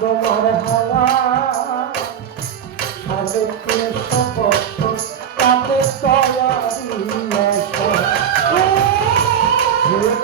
তোমার হাওয়া সাবেকে সপক্ষ তাতে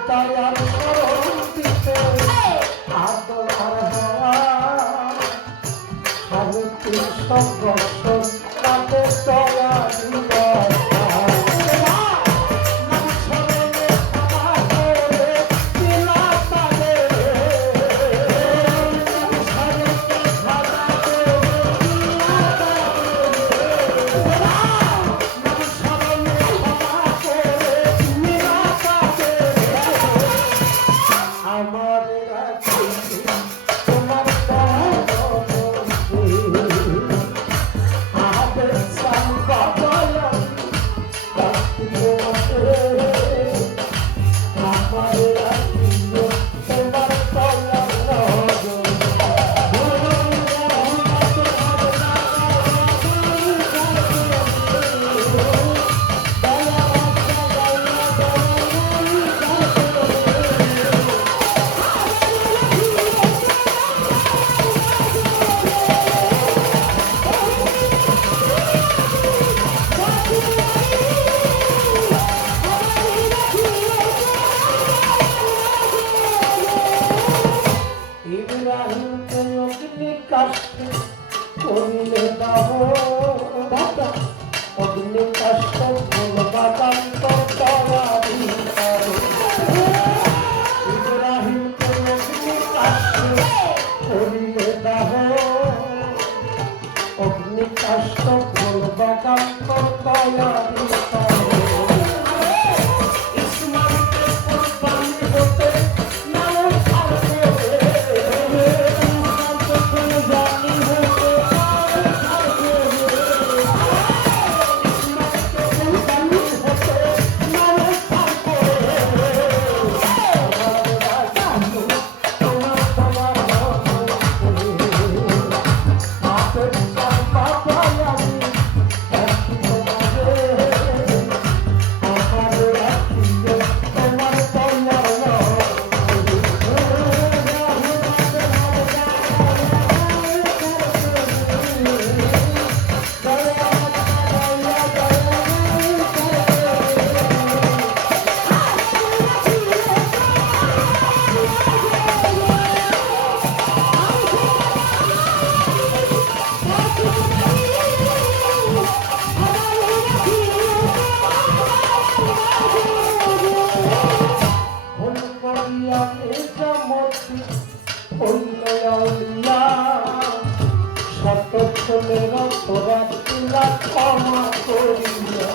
তয়ার স্মরণ দিতে আদমার হাওয়া সাবেকে সপক্ষ তাতে তয়ারি করিলে দাহ অগ্নি কষ্ট ফুল বাগান ইব্রাহিমকে অগ্নি কষ্ট করিলে দাহ অগ্নি কষ্ট ফুল বাগান তয়ারি শতক্ষণের অপরাধ ক্ষমা করিয়া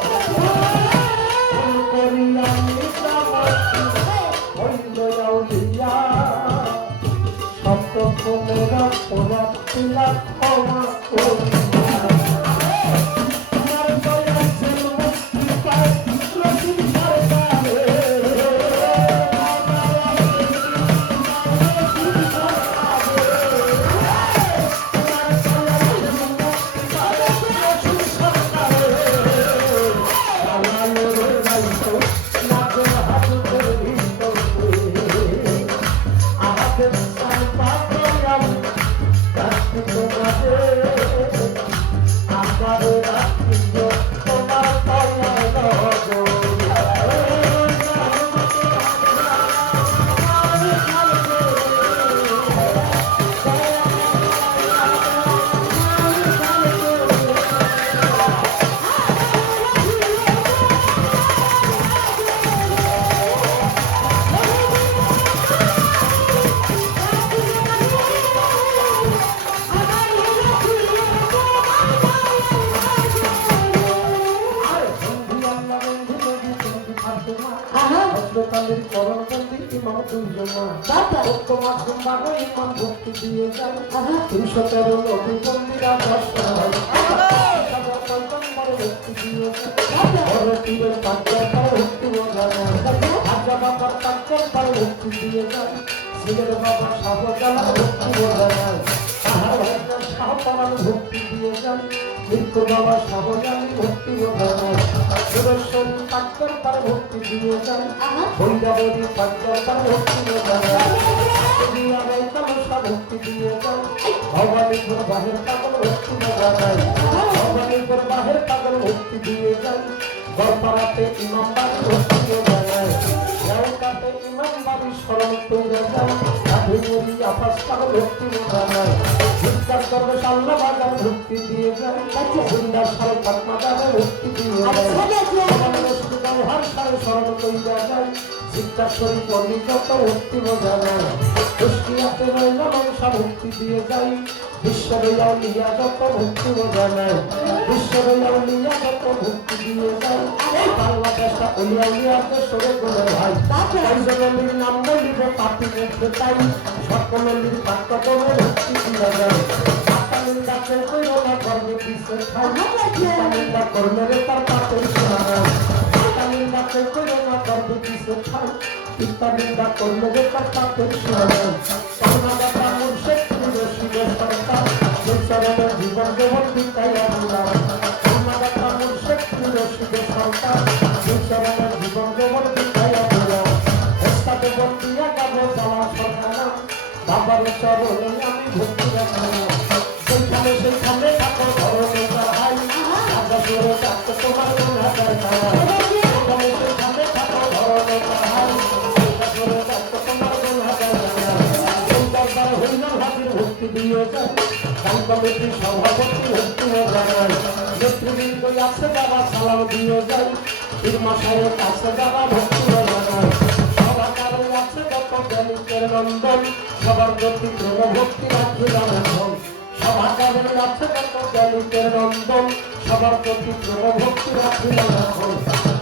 শতক্ষণের অপরাধ ক্ষমা করিয়া I'm তোমার বারো ইমান ভক্তি দিয়ে যান 313 নবী বন্দিরা 10 ভক্তি দিয়ে যান পীরের পাঁচবার ভক্তি বোঝানো আজা বাবার পাঁচবার ভক্তি দিয়ে যান ছেলের বাবা শাহজালাল ভক্তি বোঝানো শাহপরান ভক্তি দিয়ে যান মৃত্যু বাবা শাহজালি ভক্তি বোঝানো সুদর্শন পাঁচবার ভক্তি দিয়ে যান ভৈরবী পাঁচবার ভক্তি বোঝানো ভক্তি দিয়ে যান ভবানীপুর বাহের কাগল ভক্তি বোঝানো ভবানীপুর বাহের কাগল ভক্তি দিয়ে যান গড়পাড়াতে ইমামবাড়ি ভক্তি বোঝানো রাউকাতে ইমামবাড়ি স্মরণ করে যান আধুনিক আপাস কাগল ভক্তি বোঝানো ভিক্ষার করবে সাল্লা বাজার ভক্তি দিয়ে যান সুন্দর সারে পাটনাদারে ভক্তি দিয়ে যান ব্যবহার সারে স্মরণ করে যান শিক্ষাশ্বরী পণ্ডিত ভক্তি বোঝানো কুষ্টিয়াতে রইলা মনসা ভক্তি দিয়ে যাই বিশ্বরইয়াও লিয়া যত ভক্তি বোঝানো বিশ্বরইয়াও লিয়া যত ভক্তি দিয়ে যাই বাংলাদেশটা উলিয়া উলিয়াতে সরে গেলে ভাই পঞ্চমল্লির নাম বলিবে পাপি দেখতে চাই সকলের পাত্রকমে ভক্তি দিয়ে যায় নিন্দা করো না করবে পিছে খাই নিন্দা করলে তার পাপে শোনা নিন্দা করো না করবে পিছে খাই পিতা নিন্দা করলে তার পাপে শোনা কর্ণাদাতা মুর্শিদ শিব সরকার চরণের জীবন দেবন পিতাই আল্লাহ কর্ণাদাতা মুর্শিদ শিব সরকার চরণের জীবন দেবন পিতাই আল্লাহ ওস্তাদ বন্দিয়া গাবো চালা সরকার বাবার চরণে আমি ভক্তি রাখবো সেইখানে থাকো ধরনের হাই আজা করে থাকতো তোমার গুণাগার খাওয়া সেইখানে থাকো ধরনের হাই আজা করে থাকতো তোমার গুণাগার খাওয়া এই দরবার হইল হাজির ভক্তি দিয়ে যায় গান কমিটির সভাপতি ভক্তি জানায় নেতৃবৃন্দ আছে যারা সালাম দিয়ে যায় পীরমা সাহেব আছে যারা ভক্তি জানায় সভাকারে আছে যত জ্ঞানীকের নন্দন সবার প্রতি প্রেম ভক্তি রাখিলাম এখন সভাকারের আছে কত জ্ঞানীকের নন্দন সবার প্রতি প্রেম ভক্তি রাখিলাম এখন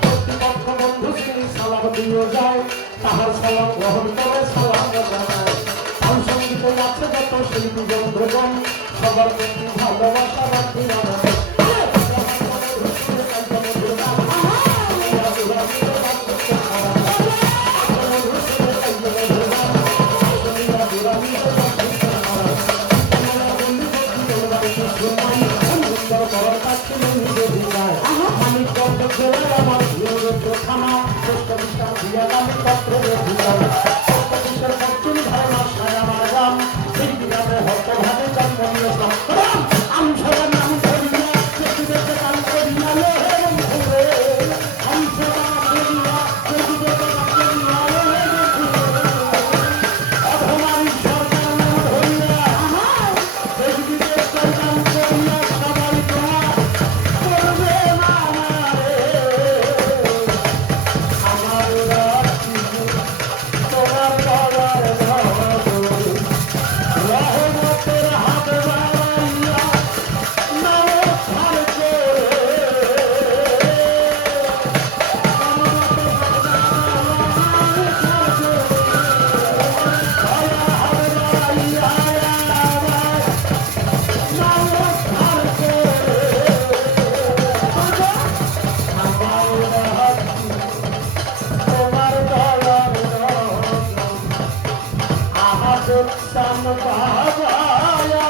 প্রতিপক্ষ বন্ধু শ্রী সালাম দিয়ে যায় তাহার সালাম গ্রহণ করে সালাম জানায় তার সঙ্গীতে আছে যত শিল্পী বন্ধুগণ সবার প্রতি ভালোবাসা রাখিলাম Sam Baba